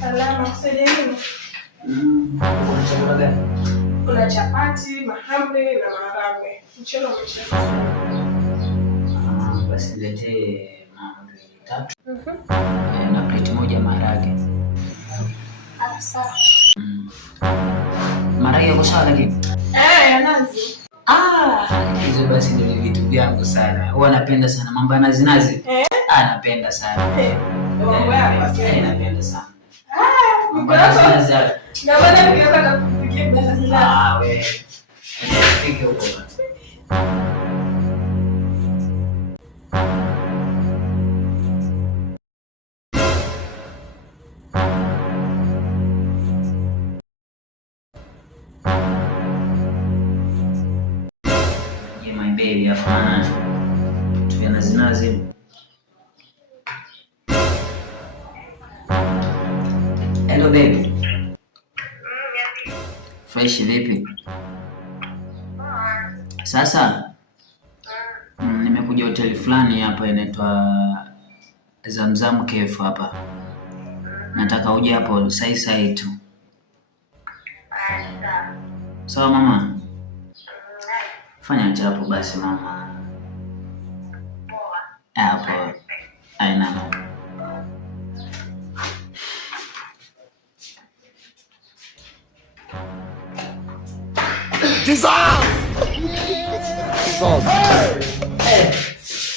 Salama, kusaidia nini? Kuna chakula gani? Kuna chapati, mahamri na maharagwe. Mchele umeshika. Basi niletee mahamri 3. Na plate moja maharage. Sawa. Maharage yako sawa lakini? Ya nazi. Hizo basi ndio vitu vyangu sana. Huwa napenda sana mambo ya nazi. Napenda sana. Mambo yako sana. Napenda sana. Mambo yako. Na bana nikianza kufikia nazi. Wewe. Nipike huko basi. My baby hapa tuwe nazi. Hello baby. Fresh vipi? Sasa nimekuja hoteli fulani hapa inaitwa Zamzam Cafe hapa. Nataka uje hapo sai tu. Sawa mama? Fanya chapo basi mama. Hapo. Aina.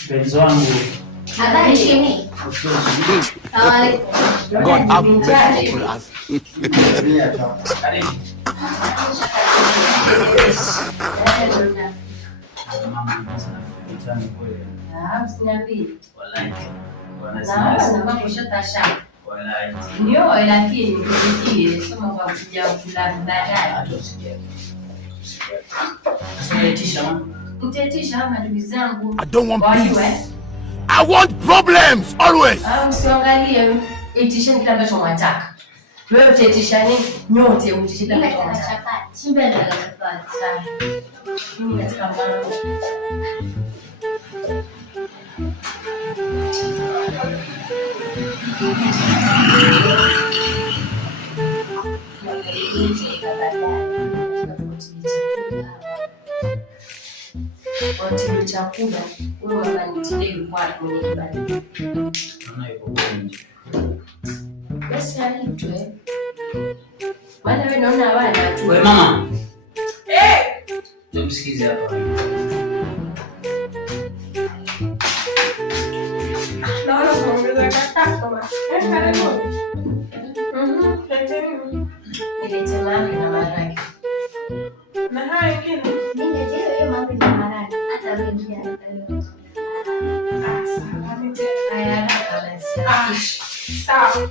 Benzo wangu. Habari shimi. God have mercy on us. Ndio lakini nikifikie soma kwa kuja kula baadaye. Mtetisha ama ndugu zangu. I don't want peace. I want problems always. Usiangalie itisha kile ambacho unataka. Wewe utetisha nini? Nyote mtetisha kile ambacho unataka. Chimbe na chapati. Mimi katika mwana. Watu chakula wewe mama nitile kwa kwenye kibali. Naona yuko kwenye. Basi aitwe. Bwana wewe naona hawana tu. Wewe mama. Tumsikize hapa. Naona unaongeza customer. Karibu. Nilete mahamri na maharage. Na haya ingine. Nilete hiyo mahamri na maharage. Hata mimi Sawa, nite. haya haraka basi. Sawa.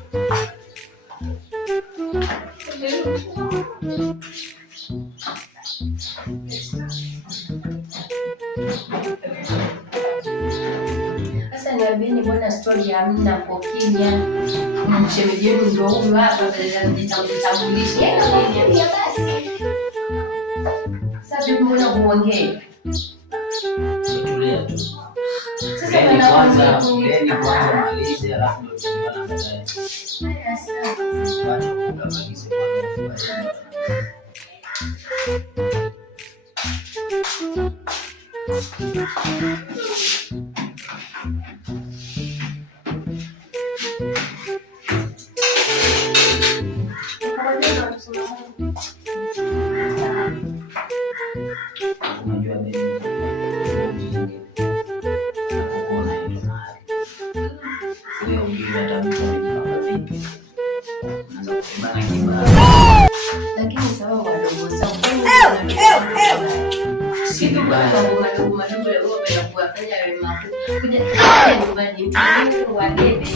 Sasa niambieni bwana, story ya mna kwa kimya. Mshemeji wenu ndio huyu hapa, jitambulishe. Niambia basi. Sasa mbona huongei? Tulia tu. Sasa kwanza malize alafu ndio tunaanza baadaye. Wacha kumalize kwanza. Unajua baby. Nakuona hiyo mahali. Leo ujue hata mtu anajipanga vipi. Unaanza kubana kibaya. lakini sababu wadogo zangu. Si vibaya. Madogo wewe unafanya wewe makubwa. Kuja nyumbani mtu wa bebe.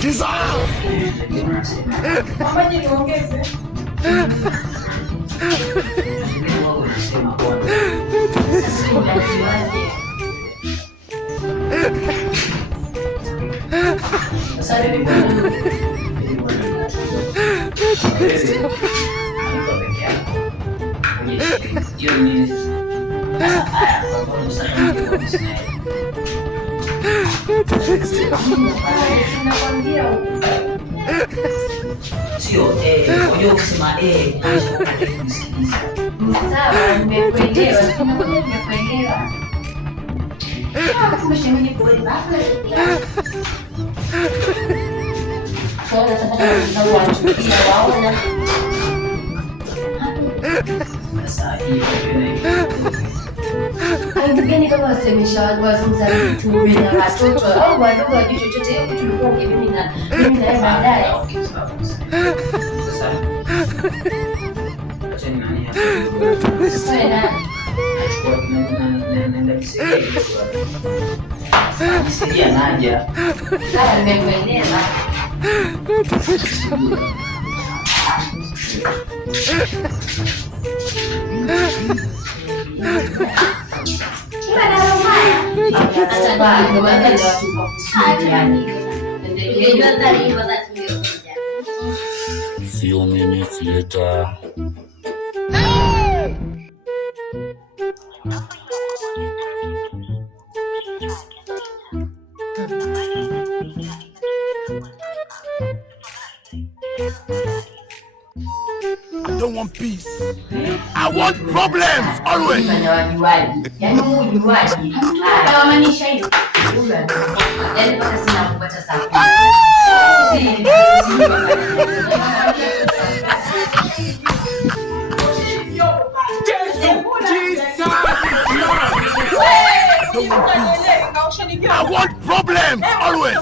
Mama niongeze. Nakwambia Sio unajua ukisema maanisha unataka kusikiliza. Sawa, nimekuelewa. Nimekuelewa. Kumbe shemeji kwa hapa. Sasa sasa wachukia waona. Sasa hii Haingeni kama wasemisha wazungumza vitu na watoto au wadogo wa jicho chochote hiyo kitu tulikuwa mimi na yeye baadaye. Sasa acha ni nani hapa? Sasa naenda kusikia. Sasa naja. Sasa nimekuelewa. Few minutes later. I don't want peace. I want problems always. Yaani ujuaji. Hawamaanisha hiyo. Yaani mpaka sina kupata saa. I want problems always.